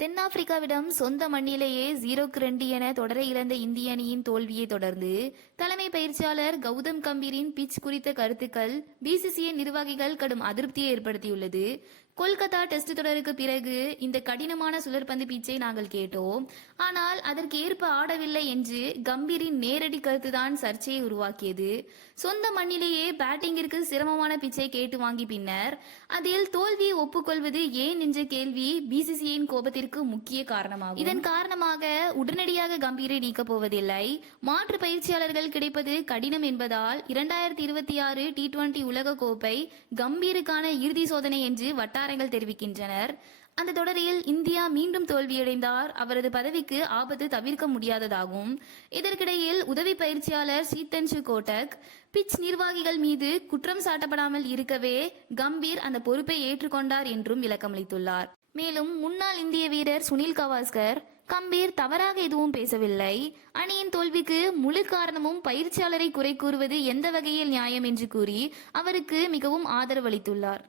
தென்னாப்பிரிக்காவிடம் சொந்த மண்ணிலேயே 0-2 என தொடரை இழந்த இந்திய அணியின் தோல்வியை தொடர்ந்து தலைமை பயிற்சியாளர் கௌதம் கம்பீரின் பிச் குறித்த கருத்துக்கள் பிசிசிஐ நிர்வாகிகள் கடும் அதிருப்தியை ஏற்படுத்தியுள்ளது. கொல்கத்தா டெஸ்ட் தொடருக்கு பிறகு இந்த கடினமான சுழற்பந்து பீச்சை நாங்கள் கேட்டோம், ஆனால் அதற்கு ஏற்ப ஆடவில்லை என்று கம்பீரின் நேரடி கருத்துதான் சர்ச்சையை உருவாக்கியது. சொந்த மண்ணிலேயே பேட்டிங்கிற்கு சிரமமான பிச்சை கேட்டு வாங்கி பின்னர் அதில் தோல்வியை ஒப்புக்கொள்வது ஏன் என்ற கேள்வி பிசிசிஐயின் கோபத்திற்கு முக்கிய காரணமாகும். இதன் காரணமாக உடனடியாக கம்பீரை நீக்கப் போவதில்லை. மாற்று பயிற்சியாளர்கள் கிடைப்பது கடினம் என்பதால் 2026 T20 உலக கோப்பை கம்பீருக்கான இறுதி சோதனை என்று வட்டாரங்கள் தெரிவிக்கின்றனர். அந்த தொடரில் இந்தியா மீண்டும் தோல்வியடைந்தார் அவரது பதவிக்கு ஆபத்து தவிர்க்க முடியாததாகும். இதற்கிடையில் உதவி பயிற்சியாளர் சீத்தன்ஷு கோட்டக் பிச் நிர்வாகிகள் மீது குற்றம் சாட்டப்படாமல் இருக்கவே கம்பீர் அந்த பொறுப்பை ஏற்றுக்கொண்டார் என்றும் விளக்கமளித்துள்ளார். மேலும் முன்னாள் இந்திய வீரர் சுனில் கவாஸ்கர் கம்பீர் தவறாக எதுவும் பேசவில்லை, அணியின் தோல்விக்கு முழு காரணமும் பயிற்சியாளரை குறை கூறுவது எந்த வகையில் நியாயம் என்று கூறி அவருக்கு மிகவும் ஆதரவளித்துள்ளார்.